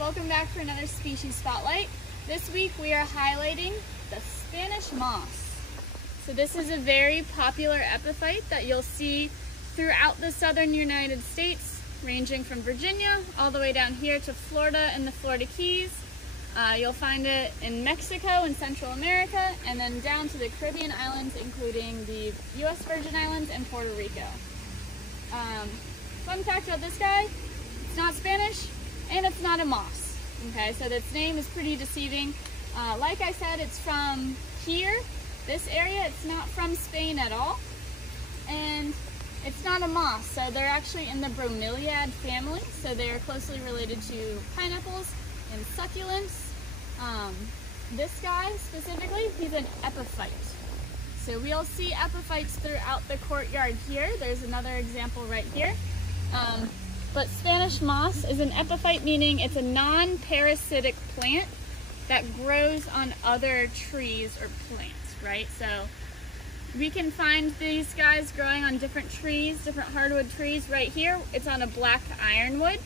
welcome back for another species spotlight. This week we are highlighting the Spanish moss. So this is a very popular epiphyte that you'll see throughout the southern United States, ranging from Virginia all the way down here to Florida and the Florida Keys. You'll find it in Mexico and Central America, and then down to the Caribbean islands, including the U.S. Virgin Islands and Puerto Rico. Fun fact about this guy, it's not Spanish and it's not a moss. Okay, so its name is pretty deceiving. Like I said, it's from here, this area. It's not from Spain at all, and it's not a moss. So they're actually in the bromeliad family, so they are closely related to pineapples and succulents. This guy specifically, he's an epiphyte. So we'll see epiphytes throughout the courtyard here. There's another example right here. But Spanish moss is an epiphyte, meaning it's a non-parasitic plant that grows on other trees or plants, right? So we can find these guys growing on different trees, different hardwood trees. Right here, it's on a black ironwood.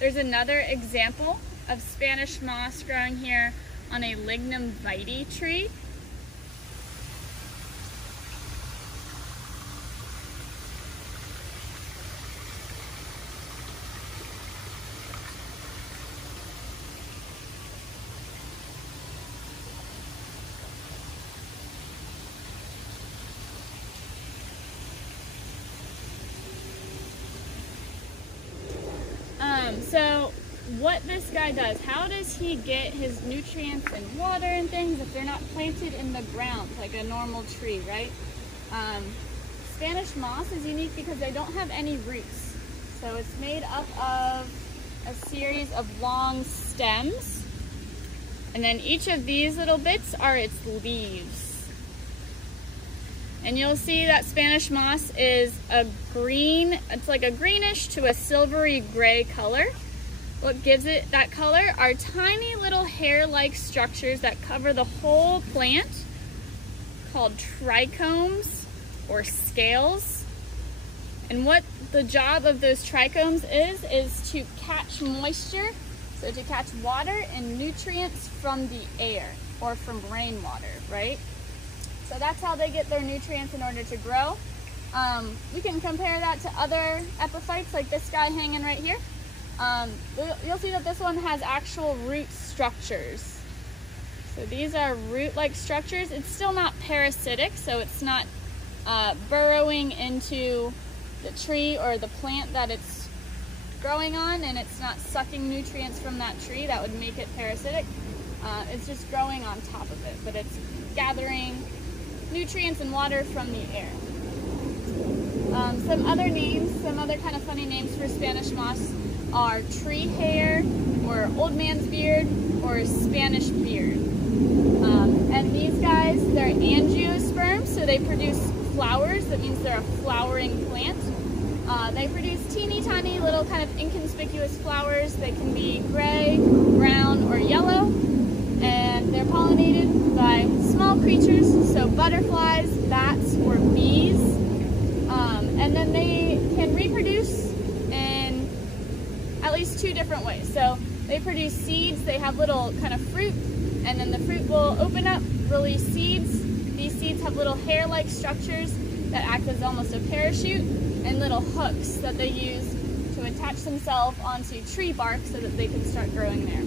There's another example of Spanish moss growing here on a lignum vitae tree. So what this guy does, how does he get his nutrients and water and things if they're not planted in the ground like a normal tree, right? Spanish moss is unique because they don't have any roots. So it's made up of a series of long stems, and then each of these little bits are its leaves. And you'll see that Spanish moss is a green, it's like a greenish to a silvery gray color. What gives it that color are tiny little hair-like structures that cover the whole plant called trichomes or scales. And what the job of those trichomes is to catch moisture, so to catch water and nutrients from the air or from rainwater, right? So that's how they get their nutrients in order to grow. We can compare that to other epiphytes like this guy hanging right here. You'll see that this one has actual root structures. So these are root-like structures. It's still not parasitic, so it's not burrowing into the tree or the plant that it's growing on, and it's not sucking nutrients from that tree that would make it parasitic. It's just growing on top of it, but it's gathering nutrients and water from the air. Some other names, some other kind of funny names for Spanish moss are tree hair, or old man's beard, or Spanish beard. And these guys, they're angiosperms, so they produce flowers. That means they're a flowering plant. They produce teeny tiny little kind of inconspicuous flowers. They can be gray, brown, or yellow, and they're pollinated by small creatures, so butterflies, bats, or bees. And then they can reproduce in at least two different ways. So they produce seeds, they have little kind of fruit, and then the fruit will open up, release seeds. These seeds have little hair-like structures that act as almost a parachute, and little hooks that they use to attach themselves onto tree bark so that they can start growing there.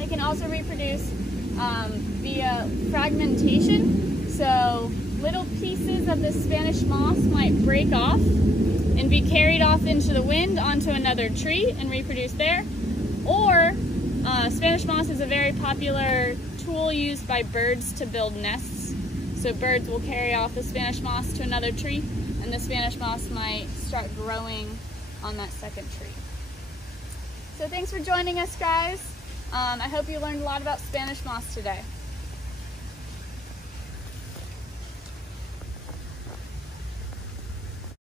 They can also reproduce via fragmentation. So little pieces of the Spanish moss might break off and be carried off into the wind onto another tree and reproduce there. Or Spanish moss is a very popular tool used by birds to build nests. So birds will carry off the Spanish moss to another tree, and the Spanish moss might start growing on that second tree. So thanks for joining us, guys. I hope you learned a lot about Spanish moss today.